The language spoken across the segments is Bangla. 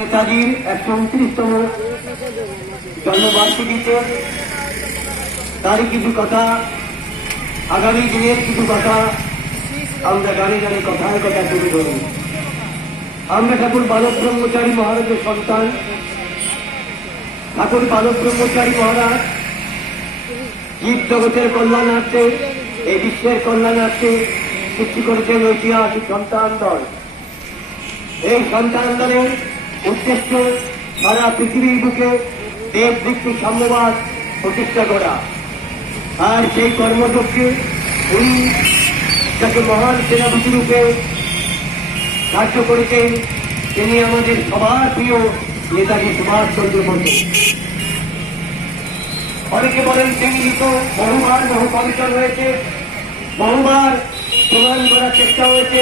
নেতাজির একশো উনত্রিশতম জন্মবার্ষিকীতে তারই কিছু কথা, আগামী দিনের কিছু কথা আমরা গানে গানে কথায় কথা তুলে ধরি আমরা ঠাকুর বালক ব্রহ্মচারী মহারাজের সন্তান। ঠাকুর বালক ব্রহ্মচারী মহারাজ জীব জগতের কল্যাণার্থে, এই বিশ্বের কল্যাণার্থে সৃষ্টি করেছেন ঐতিহাসিক সন্তান দল। এই সন্তানদের উদ্দেশ্য সারা পৃথিবীর বুকে দেশ ভিত্তিক সাম্যবাদ প্রতিষ্ঠা করা। আর সেই কর্মযজ্ঞে উনি যাকে মহান সেনাপতি রূপে কার্য করেছেন, তিনি আমাদের সবার প্রিয় নেতাজি সুভাষচন্দ্র বসু। অনেকে বলেন তিনি লিখো বহুবার বহু কমিশন হয়েছে, বহুবার প্রমাণ করার চেষ্টা হয়েছে,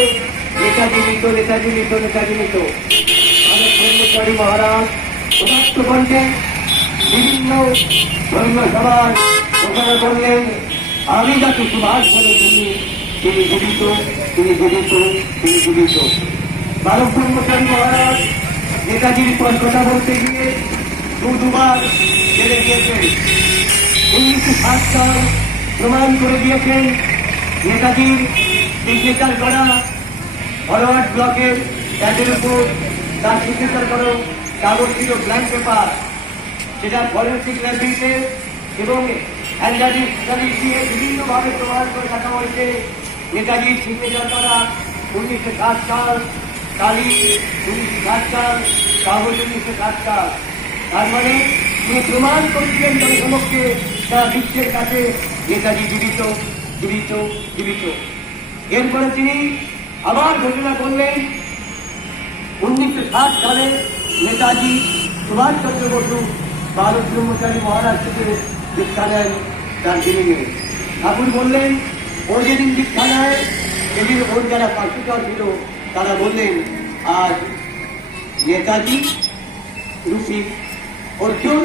নেতাজি লিত নেতাজি লিত নেতাজি লিত আমাদের ব্রহ্মচারী মহারাজ, উদাত্ত কণ্ঠে বিভিন্ন ধর্মসভার ওখানে বললেন, আমি যাকে সুভাষ বলে তিনি তিনি জীবিত তিনি জীবিত তিনি জীবিত। বালক ব্রহ্মচারী মহারাজ, নেতাজির কথা বলতে গিয়ে দু দুবার জেলে গিয়েছেন। উনিশশো সাত সাল প্রমাণ করে দিয়েছেন, নেতাজির সিগনেচার করা ফরওয়ার্ড ব্লকের ট্যাগের উপর তার সিগনেচার করো কাগজ ছিল ব্ল্যাঙ্ক পেপার সেটা ফরেন্সিক ল্যাবরেটরিতে এবং হ্যান্ডারি স্টাডি দিয়ে বিভিন্নভাবে প্রমাণ করে দেখা হয়েছে। নেতাজির সিগনেচার করা উনিশশো সাত সাল তারিখ উনিশশো সাত সাল, কাগজ উনিশশো সাত সাল। তার মানে তিনি প্রমাণ করেছিলেন জনসমক্ষে সারা বিশ্বের কাছে নেতাজি জীবিত জীবিত জীবিত। এরপরে তিনি আবার ঘোষণা করলেন উনিশশো ষাট সালে নেতাজি সুভাষচন্দ্র বসু ভারত ব্রহ্মচারী মহারাজ থেকে দীক্ষা নেন। দার্জিলিংয়ে ঠাকুর বললেন ও যেদিন দীক্ষা নেয় সেদিন ওর যারা পার্শ্বচর ছিল, তারা বললেন, আজ নেতাজি, ঋষি অর্জুন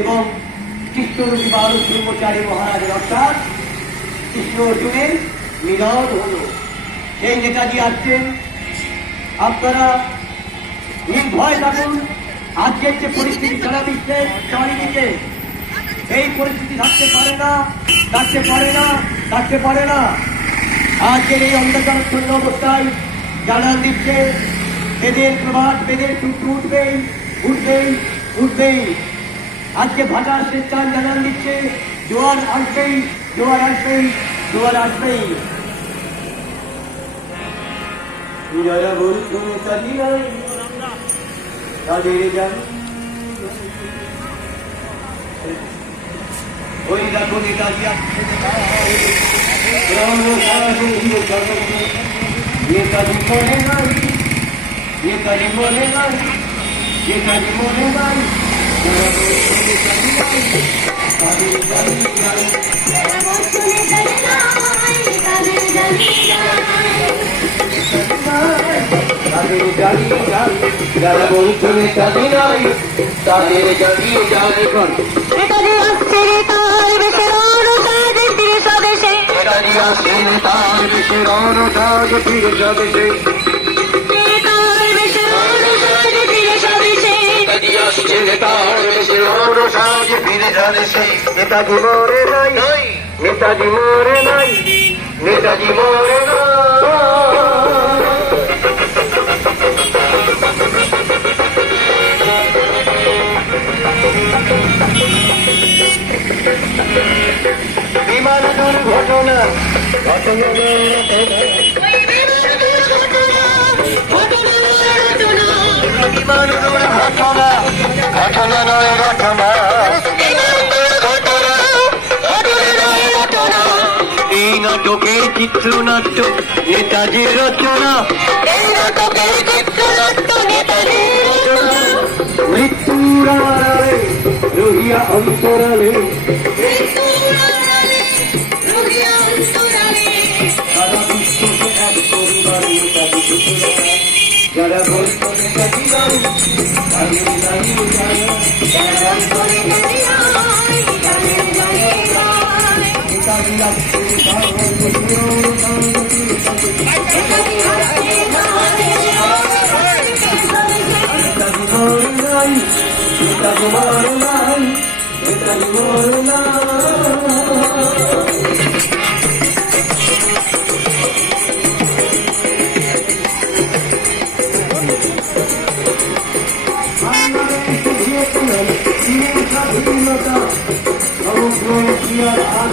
এবং কৃষ্ণরূপী ভারত ব্রহ্মচারী মহারাজের অর্থাৎ কৃষ্ণ অর্জুনের মিলন হল। সেই নেতাজি আসছেন, আপনারা নির্ভয় থাকুন। আজকের যে পরিস্থিতি সারা বিশ্বে চারিদিকে, এই পরিস্থিতি থাকতে পারে না, থাকতে পারে না, থাকতে পারে না। আজকের এই অন্ধকারচ্ছন্ন অবস্থায় জানান দিচ্ছে বেদের প্রভাত বেদের সূত্র উঠবেই উঠবেই উঠবেই। আজকে ভাটার শেষকাল জানান দিচ্ছে, জোয়ার আসবেই জোয়ার আসবেই জোয়ার আসবেই। যারা বলছো নেতাজি নাই তাদের জানি ওই দেখো নেতাজি আসছে নেতাজি মনে নাই নেতাজি মনে নাই নেতাজি মনে নাই নেতাজি নাই তাদের জানি নাই যারা বলছো নেতাজি নাই তাদের নেতাজি আসছে তার স্বদেশে নেতাজি তার তার অনুসাজ ফিরে স্বদেশে নেতাজি মরে নাই। নেতাজি মরে নাই। ঘটনা বিমান দুর্ঘটনা ঘটনা নয় ঘটনা এই নাটকের চিত্রনাট্য নেতাজির রচনা মৃত্যুর আড়ালে রহিয়া অন্তরালে সারা যারা বই করে আমি জানি যারা করে It's a good night.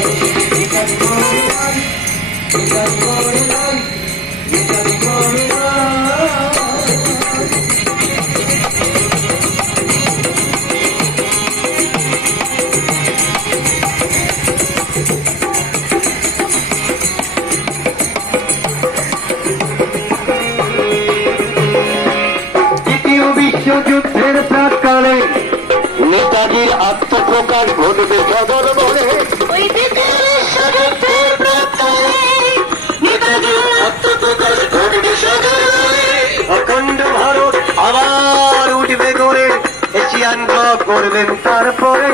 We got the on. We got on. প্রকার ঘটবে সদর বলে। অখণ্ড ভারত আবার উঠবে গড়ে। এশিয়ান ব্লক করবেন তারপরে।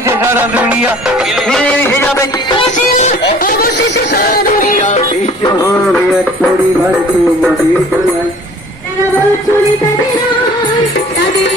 গেছে সারা দুনিয়া ফিরে এসে যাবে অবশেষে সারা দুনিয়া বিশ্ব হবে এক পরিবার তোমাদের চলে তাদের